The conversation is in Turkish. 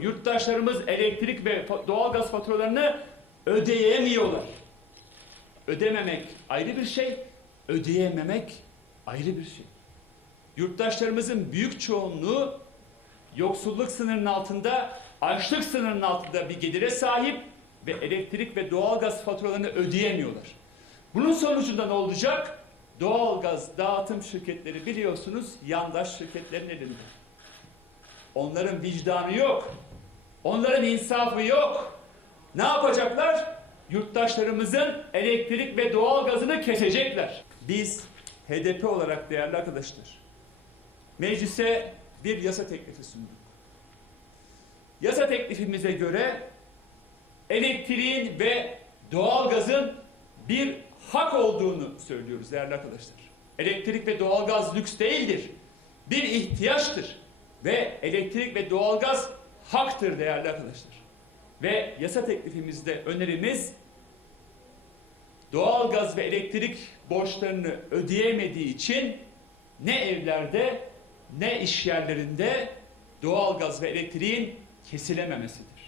Yurttaşlarımız elektrik ve doğalgaz faturalarını ödeyemiyorlar. Ödememek ayrı bir şey, ödeyememek ayrı bir şey. Yurttaşlarımızın büyük çoğunluğu yoksulluk sınırının altında, açlık sınırının altında bir gelire sahip ve elektrik ve doğalgaz faturalarını ödeyemiyorlar. Bunun sonucunda ne olacak? Doğalgaz dağıtım şirketleri biliyorsunuz yandaş şirketlerin elinde. Onların vicdanı yok. Onların insafı yok. Ne yapacaklar? Yurttaşlarımızın elektrik ve doğalgazını kesecekler. Biz HDP olarak değerli arkadaşlar meclise bir yasa teklifi sunduk. Yasa teklifimize göre elektriğin ve doğalgazın bir hak olduğunu söylüyoruz değerli arkadaşlar. Elektrik ve doğalgaz lüks değildir. Bir ihtiyaçtır. Ve elektrik ve doğalgaz haktır değerli arkadaşlar. Ve yasa teklifimizde önerimiz doğalgaz ve elektrik borçlarını ödeyemediği için ne evlerde ne iş yerlerinde doğalgaz ve elektriğin kesilememesidir.